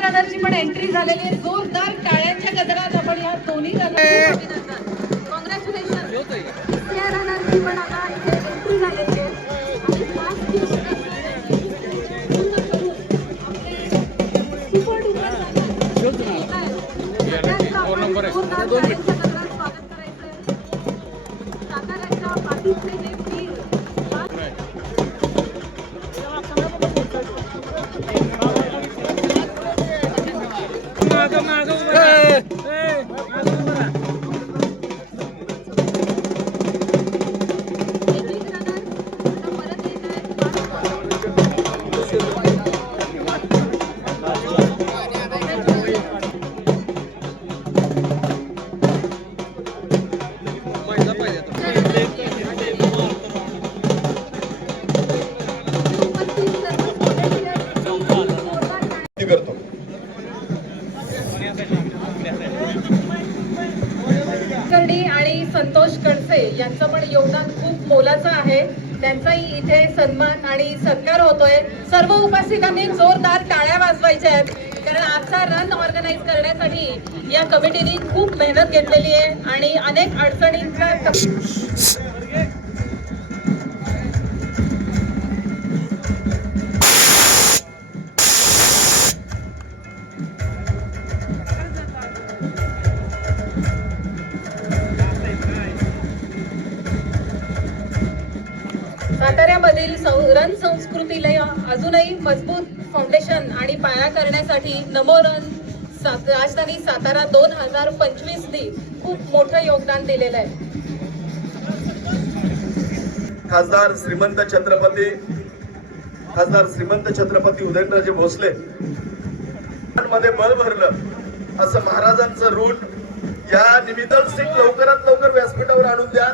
रनरची पण एंट्री झालेली आहे. जोरदार टाळ्यांच्या गजरात आपण या दोन्ही ¡Eh! ¡Eh! कुलकर्णी आणि संतोष कणसे यांचं पण योगदान खूप मोलाचं आहे. त्यांचाही इथे सन्मान आणि सत्कार होतोय. सर्व उपस्थितांनी जोरदार टाळ्या वाजवायच्या आहेत. कारण आजचा रन ऑर्गनाईज करण्यासाठी या कमिटीने खूप मेहनत घेतलेली आहे आणि अनेक अडचणींचा साताऱ्यामधील रन संस्कृतीला अजूनही मजबूत फाउंडेशन आणि पाया करण्यासाठी नमो रन सात राजधानी सातारा दोन हजार पंचवीसनी खूप मोठं योगदान दिलेलं आहे. खासदार श्रीमंत छत्रपती खासदार श्रीमंत छत्रपती उदयनराजे भोसले मध्ये बळ भरलं असं महाराजांचं ऋण या निमित्त सिंग लवकरात लवकर व्यासपीठावर आणून द्या.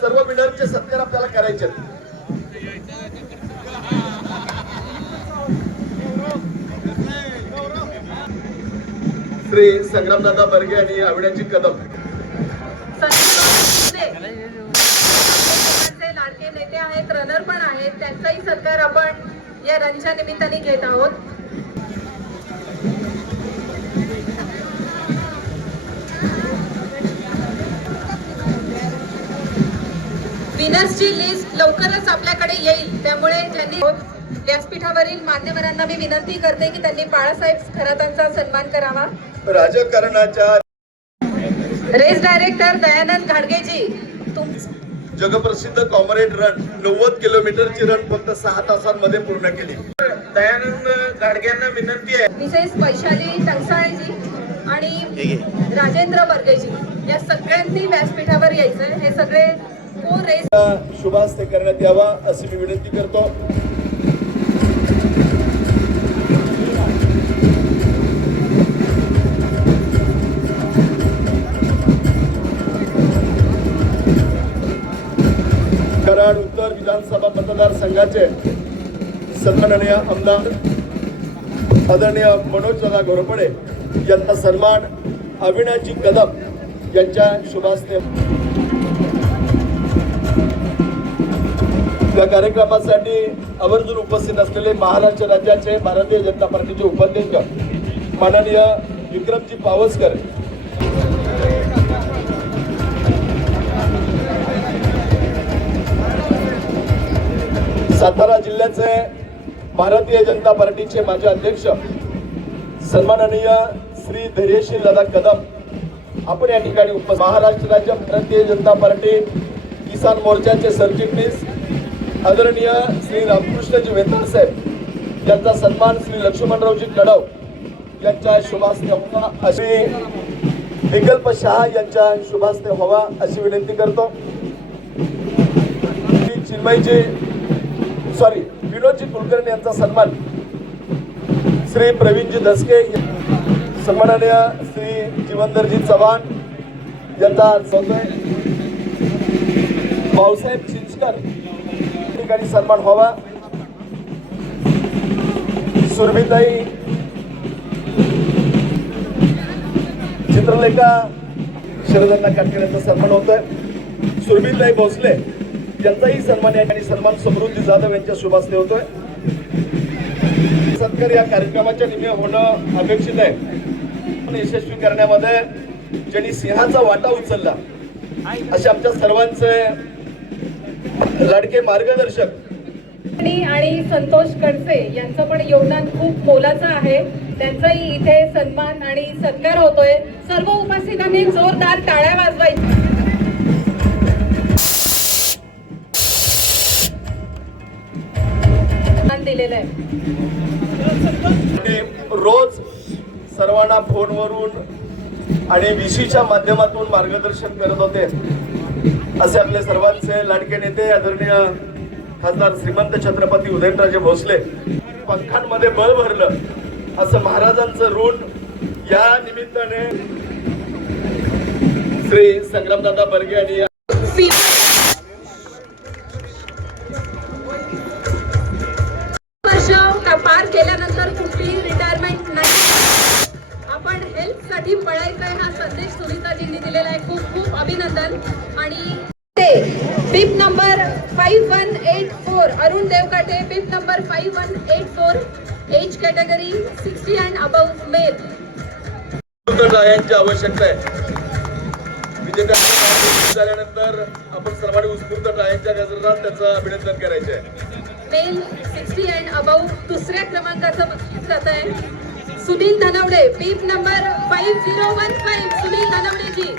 सर्व विनरचे सत्कार आपल्याला करायचे श्री संग्रामदादा बर्गे आणि आवड्याची कदम. लाडके नेते आहेत रनर पण आहेत त्यांचाही सत्कार आपण या रनच्या निमित्ताने घेत आहोत. विनर्सची लिस्ट लवकरच आपल्याकडे येईल. त्यामुळे ज्यांनी व्यासपीठावरील मान्यवरांना मी विनंती करते की त्यांनी बाळासाहेब खरातांचा सन्मान करावा. राजकारणाच्या रेस डायरेक्टर दयानंद घाडगेजी तुम जगप्रसिद्ध कॉम्रेड रन नव्वद किलोमीटरची रन फक्त सहा तासांमध्ये पूर्ण केली. दयानंद गाडग्यांना विनंती आहे. मिसेस वैशाली टंगसाळेजी आणि राजेंद्र बर्गेजी या सगळ्यांनी व्यासपीठावर यायचं हे सगळे को रेस करण्यात यावा अशी मी विनंती करतो. कराड उत्तर विधानसभा मतदारसंघाचे सन्माननीय आमदार आदरणीय मनोजदा घोरपडे यांचा सन्मान अविनाशजी कदम यांच्या शुभास्ते या कार्यक्रमासाठी आवर्जून उपस्थित असलेले महाराष्ट्र राज्याचे भारतीय जनता पार्टीचे उपाध्यक्ष माननीय विक्रमजी पावसकर. सातारा जिल्ह्याचे भारतीय जनता पार्टीचे माजी अध्यक्ष सन्माननीय श्री धैर्यशील दादा कदम आपण या ठिकाणी उपस्थित महाराष्ट्र राज्य भारतीय जनता पार्टी किसान मोर्चाचे सरचिटणीस आदरणीय श्री रामकृष्णजी वेतन साहेब यांचा सन्मान श्री लक्ष्मणरावजी कडव यांच्या शुभास्ते व्हावा अशी विकल्प शहा यांच्या शुभास्ते व्हावा अशी विनंती करतो. श्री चिन्मयजी सॉरी विनोदजी कुलकर्णी यांचा सन्मान श्री प्रवीणजी धसके सन्माननीय श्री जीवनधरजी चव्हाण यांचा सौदय भाऊसाहेब ठिकाणी सन्मान व्हावा. सुरभिताई चित्रलेखा शरदांना काटकऱ्यांचा सन्मान होतोय. सुरभिताई भोसले यांचाही सन्मान आहे आणि सन्मान समृद्धी जाधव यांच्या शुभासने होतोय. सत्कार या कार्यक्रमाच्या निमित्त होणं अपेक्षित आहे. पण यशस्वी करण्यामध्ये ज्यांनी सिंहाचा वाटा उचलला असे आमच्या सर्वांचे लाडके मार्गदर्शक. आणि संतोष कणसे यांचं पण योगदान खूप मोलाचं आहे. त्यांचाही इथे सन्मान आणि सत्कार होतोय. सर्व उपस्थितांनी जोरदार टाळ्या वाजवायच्या. दिलेलं आहे. रोज सर्वांना फोनवरून आणि विशीच्या माध्यमातून मार्गदर्शन करत होते. असे आपले सर्वांचे लाडके नेते आदरणीय खासदार श्रीमंत छत्रपती उदयनराजे भोसले पंखांमध्ये बळ भरलं असं महाराजांचं ऋण या निमित्ताने श्री संग्रामदादा बर्गे आणि उत्स्फूर्त आवश्यकता आहे. विजेत्यांना झाल्यानंतर आपण सर्वांनी उत्स्फूर्त टाळ्यांच्या गजरात त्याचं अभिनंदन करायचे आहे. मेल सिक्स्टी अँड अबव दुसऱ्या क्रमांकाचं बक्षीस जात आहे. Sunil Dhanawade bib number five zero one five Sunil धनवडेजी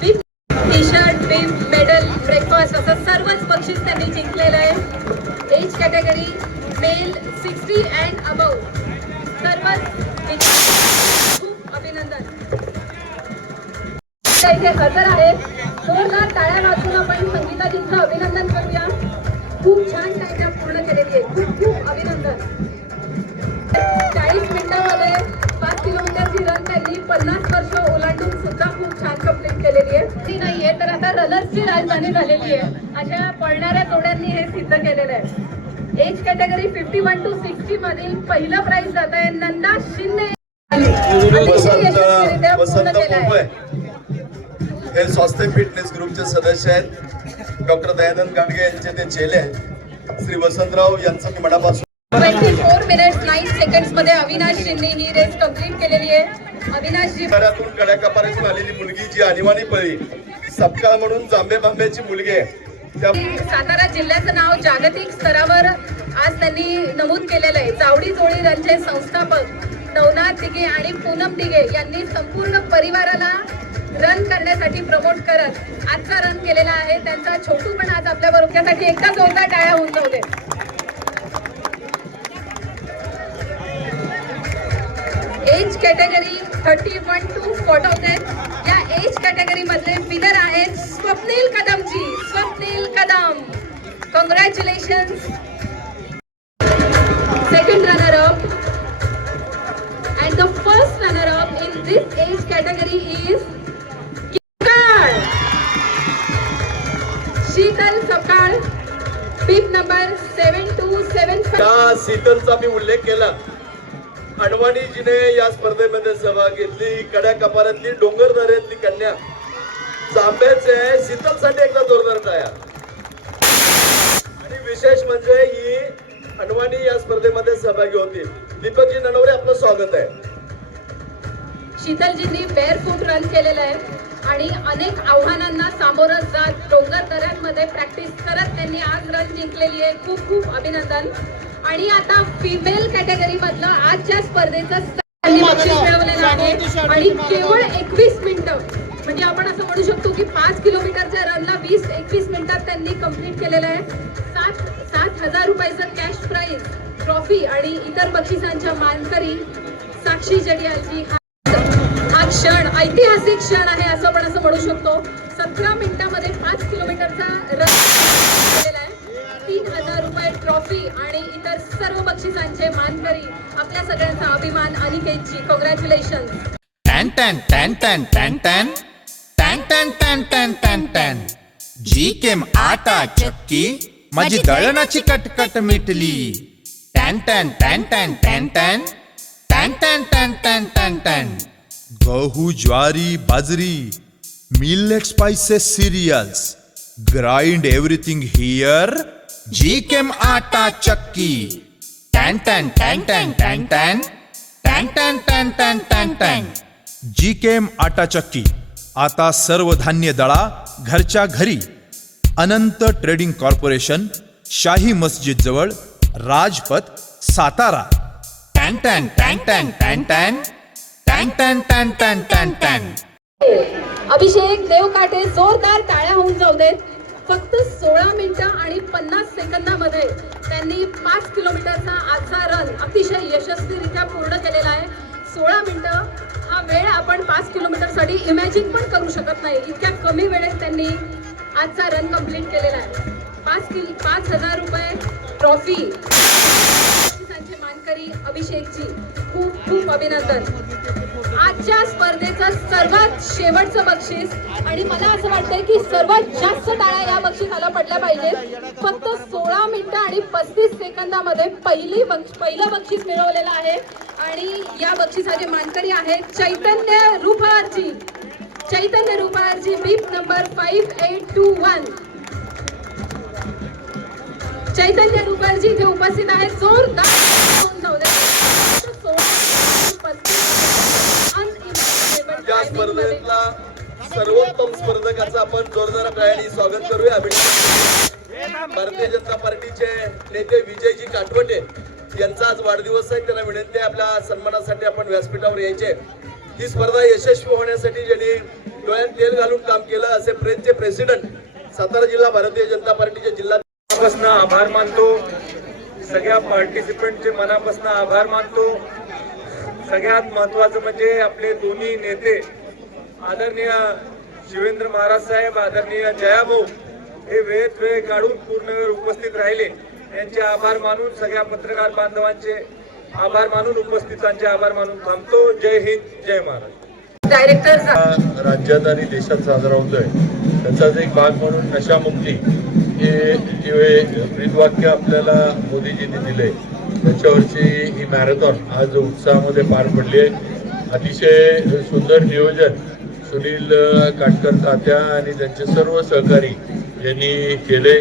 bib T shirt bib medal breakfast असं सर्वच बक्षीस त्यांनी जिंकलेलं आहे. Age category male sixty and above सर्वच संगीताजींचं अभिनंदन करूया. खूप छान टाळ्या पूर्ण केलेली आहे. खूप खूप अभिनंदन. चाळीस मिनिटामध्ये पाच किलोमीटरची रन त्यांनी पन्नास वर्ष ओलांडून सुद्धा खूप छान कंप्लीट केलेली आहे. ती नाहीये तर आता रनर्सची राजधानी झालेली आहे. अशा पळणाऱ्या जोड्यांनी हे सिद्ध केलेलं आहे. Age category fifty one two sixty मधील पहिलं प्राइज जात आहे नंदा शिंदे. हे स्वास्थ्य फिटनेस ग्रुपचे सदस्य आहेत. डॉक्टर दयानंद गाडगे यांचे ते चेले आहेत. श्री वसंतराव यांचं मी मनापासून ट्वेंटी फोर मिनिट्स नाईन सेकंड्समध्ये अविनाश शिंदे ही रेस कंप्लीट केलेली आहे. अविनाशजी घरातून कड्या कपारीतून आलेली मुलगी जी आणीवाणी पळी. सपकाळ म्हणून जांबे बांबेची मुलगी आहे. सातारा जिल्ह्याचं नाव जागतिक स्तरावर आज त्यांनी नमूद केलेलं आहे. चावडी जोडी रनचे संस्थापक नवनाथ दिघे आणि पूनम दिघे यांनी संपूर्ण परिवाराला रन करण्यासाठी प्रमोट करत आजचा रन केलेला आहे. त्यांचा छोटू पण आज आपल्या बरोबरसाठी एकदा जोरदार टाळ्या होऊन जाऊ दे age category thirty one two forty या एज कॅटेगरी मधले विनर आहेत स्वप्नील कदमजी. स्वप्नील कदम. कॉंग्रॅच्युलेशन शीतलचा मी उल्लेख केला. अडवाणीजीने या स्पर्धेमध्ये सहभाग घेतली. कड्या कपारातली डोंगर दऱ्यातली कन्या. जांभ्याचे शीतलसाठी एकदा जोरदार टाया. आणि विशेष म्हणजे ही अडवाणी या स्पर्धेमध्ये सहभागी होती. दीपकजी ननवरे आपलं स्वागत आहे. शीतलजींनी बेअर फूट रन केलेलं आहे. आणि अनेक आव्हानांना सामोरं जात डोंगर दऱ्यांमध्ये प्रॅक्टिस करत त्यांनी आज रन जिंकलेली आहे. खूप खूप अभिनंदन. आणि आता फिमेल कॅटेगरी मधलं आजच्या स्पर्धेचं मिळवलेलं आहे. आणि केवळ एकवीस मिनिटं म्हणजे आपण असं म्हणू शकतो की पाच किलोमीटरच्या रनला वीस एकवीस मिनिटात त्यांनी कंप्लीट केलेलं आहे. सात सात हजार रुपयाचं कॅश प्राईज ट्रॉफी आणि इतर बक्षिसांच्या मानकरी साक्षी जडियालजी हा हा क्षण ऐतिहासिक क्षण आहे असं आपण असं म्हणू शकतो. सतरा मिनिटामध्ये पाच किलोमीटरचा रन बक्षिसांचे मानकरी आपल्या सगळ्यांचा अभिमान अनिकेतजी कॉंग्रॅच्युलेशन टॅन टॅन टॅन टॅन टॅन टॅन टॅन टॅन टॅन टॅन टॅन टॅन जी केम आटा चक्की माझी दळणाची कटकट मिटली टॅन टॅन टॅन टॅन टॅन टॅन टॅन टॅन टॅन टॅन टॅन टॅन गहू ज्वारी बाजरी millet spices cereals grind everything here G केम आटा चक्की टॅन टॅन टॅन टॅन टॅन टॅन टॅन टॅन टॅन टॅन टॅन टॅन जी केम आटा चक्की आता सर्व धान्य दळा घरच्या घरी अनंत ट्रेडिंग कॉर्पोरेशन शाही मस्जिद जवळ राजपथ सातारा टॅन टॅन टॅन टॅन टॅन टॅन टॅन टॅन टॅन टॅन टॅन टॅन अभिषेक देवकाटे जोरदार टाळ्या होऊन जाऊ देत फक्त सोळा मिनिटं आणि पन्नास सेकंदामध्ये त्यांनी पाच किलोमीटरचा आजचा रन अतिशय यशस्वीरित्या पूर्ण केलेला आहे. सोळा मिनटं हा वेळ आपण पाच किलोमीटरसाठी इमॅजिन पण करू शकत नाही. इतक्या कमी वेळेत त्यांनी आजचा रन कंप्लीट केलेला आहे. पाच किल पाच हजार रुपये ट्रॉफी बक्षिसांचे मानकरी अभिषेकजी खूप खूप अभिनंदन. आजच्या स्पर्धेचं सर्वात शेवटचं बक्षीस. आणि मला असं वाटतंय की सर्वात जास्त टाळ्या या बक्षिसाला पडल्या पाहिजेत. फक्त सोळा मिनिटं आणि पस्तीस सेकंदामध्ये पहिली बक्ष पहिलं बक्षीस मिळवलेलं आहे. आणि या बक्षिसाचे मानकरी आहेत चैतन्य रुपारजी. Chaitanya रुपारजी bib number five eight two one Chaitanya रुपारजी इथे उपस्थित आहेत. जोरदार होऊन जाऊ द्या. सोळा, पस्तीस, unimaginable या timing मध्ये. स्पर्धेतला सर्वोत्तम स्पर्धकाचं आपण जोरदार टाळ्यांनी स्वागत करूया. अभिनंदन. भारतीय जनता पार्टीचे नेते विजयजी काटवटे यांचा आज वाढदिवस आहे. त्यांना विनंती आहे आपल्या सन्मानासाठी आपण व्यासपीठावर यायचे. ही स्पर्धा यशस्वी होण्यासाठी ज्यांनी डोळ्यात तेल घालून काम केलं असे प्रेसचे प्रेसिडेंट सातारा जिल्हा भारतीय जनता पार्टीचे जिल्हा मनापासून आभार मानतो. सगळ्या पार्टिसिपंटचे मनापासून आभार मानतो. सगळ्यात महत्वाचं म्हणजे आपले दोन्ही नेते आदरणीय शिवेंद्र महाराज साहेब आदरणीय जयाभाऊ हे वेळेत वेळ काढून पूर्ण वेळ उपस्थित राहिले. यांचे आभार मानून सगळ्या पत्रकार बांधवांचे आभार मानून उपस्थितांचे आभार मानून थांबतो. जय हिंद जय महाराज. डायरेक्टर राज्यात आणि देशात साजरा होतोय. त्याचाच एक भाग म्हणून नशामुक्ती हे जे ब्रीदवाक्य आपल्याला मोदीजींनी दिले त्याच्यावरची ही मॅरेथॉन आज उत्साहामध्ये पार पडली आहे. अतिशय सुंदर नियोजन सुनील काटकर तात्या आणि त्यांचे सर्व सहकारी यांनी केले.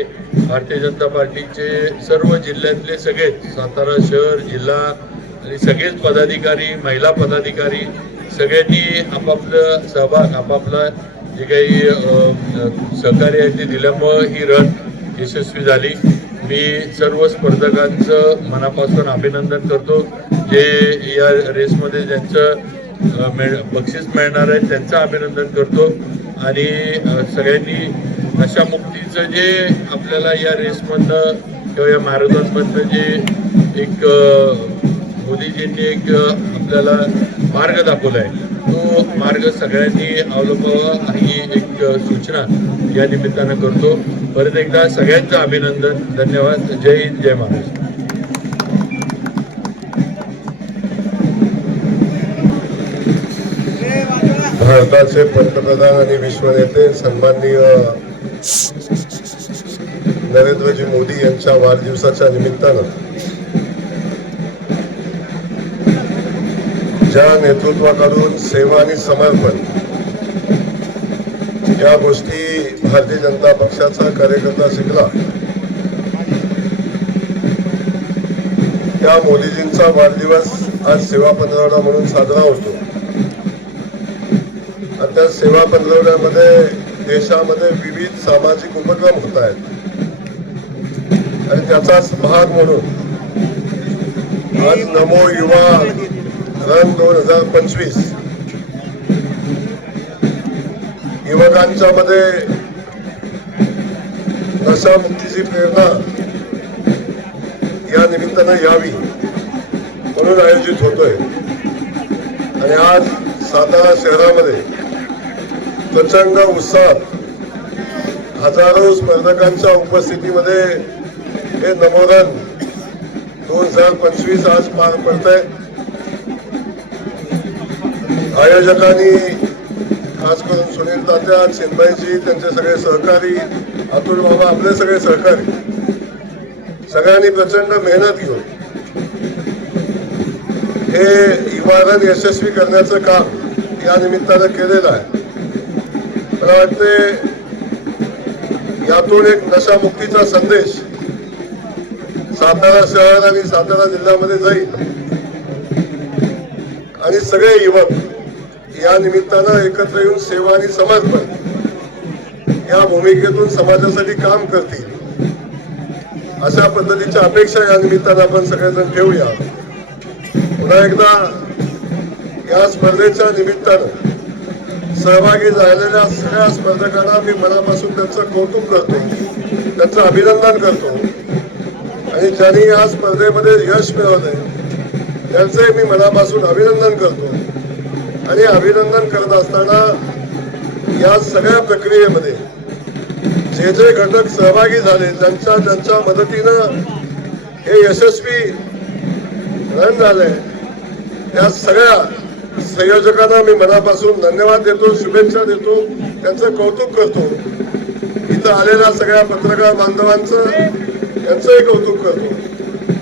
भारतीय जनता पार्टीचे सर्व जिल्ह्यातले सगळेच सातारा शहर जिल्हा आणि सगळेच पदाधिकारी महिला पदाधिकारी सगळ्यांनी आपापलं सहभाग आपापला जे काही सहकार्य आहे ते दिल्यामुळं ही रन यशस्वी झाली. मी सर्व स्पर्धकांचं मनापासून अभिनंदन करतो. जे या रेसमध्ये ज्यांचं मिळ बक्षीस मिळणार आहे त्यांचं अभिनंदन करतो. आणि सगळ्यांनी अशा मुक्तीचं जे आपल्याला या रेसमधनं किंवा या मॅरेथॉनमधनं जे एक मोदीजींनी एक आपल्याला मार्ग दाखवला आहे तो मार्ग सगळ्यांनी अवलंबावा ही एक सूचना या निमित्तानं करतो. परत एकदा सगळ्यांचं अभिनंदन धन्यवाद. जय हिंद जय महाराष्ट्र. भारताचे पंतप्रधान आणि विश्वनेते सन्माननीय नरेंद्रजी मोदी यांच्या वाढदिवसाच्या निमित्तानं. ज्या नेतृत्वाकडून सेवा आणि समर्पण या गोष्टी भारतीय जनता पक्षाचा कार्यकर्ता शिकला त्या मोदीजींचा वाढदिवस आज सेवा पंधरवडा म्हणून साजरा होतो. त्या सेवा पंधरवड्यामध्ये देशामध्ये विविध सामाजिक उपक्रम होत आहेत. आणि त्याचाच भाग म्हणून आज नमो युवा रन दोन हजार पंचवीस. युवकांच्या मध्ये नशामुक्तीची प्रेरणा या निमित्तानं यावी म्हणून आयोजित होतोय. आणि आज सातारा शहरामध्ये प्रचंड उत्साहात हजारो स्पर्धकांच्या उपस्थितीमध्ये हे नमोदन दोन हजार पंचवीस आज पार पडतंय. आयोजकांनी खास करून सुनील तात्या चिन्मयजी त्यांचे सगळे सहकारी अतुल बाबा आपले सगळे सहकारी सगळ्यांनी प्रचंड मेहनत घेऊन हे इमारत यशस्वी करण्याचं काम या निमित्तानं केलेलं आहे. मला वाटते यातून एक नशामुक्तीचा संदेश सातारा शहर आणि सातारा जिल्ह्यामध्ये जाईल. आणि सगळे युवक या निमित्तानं एकत्र येऊन सेवा आणि समर्पण या भूमिकेतून समाजासाठी काम करतील. अशा पद्धतीच्या अपेक्षा या निमित्तानं आपण सगळेजण ठेवूया. पुन्हा एकदा या स्पर्धेच्या निमित्तानं सहभागी झालेल्या सगळ्या स्पर्धकांना मी मनापासून त्यांचं कौतुक करतो. त्यांचं अभिनंदन करतो. आणि ज्यांनी या स्पर्धेमध्ये यश मिळवले त्यांचंही मी मनापासून अभिनंदन करतो. आणि अभिनंदन करत असताना या सगळ्या प्रक्रियेमध्ये जे जे घटक सहभागी झाले ज्यांच्या ज्यांच्या मदतीनं हे यशस्वी रन झालंय. त्या सगळ्या संयोजकांना मी मनापासून धन्यवाद देतो शुभेच्छा देतो त्यांचं कौतुक करतो. इथं आलेल्या सगळ्या पत्रकार बांधवांचं यांचंही कौतुक करतो.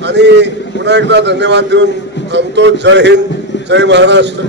आणि पुन्हा एकदा धन्यवाद देऊन थांबतो. जय हिंद जय महाराष्ट्र.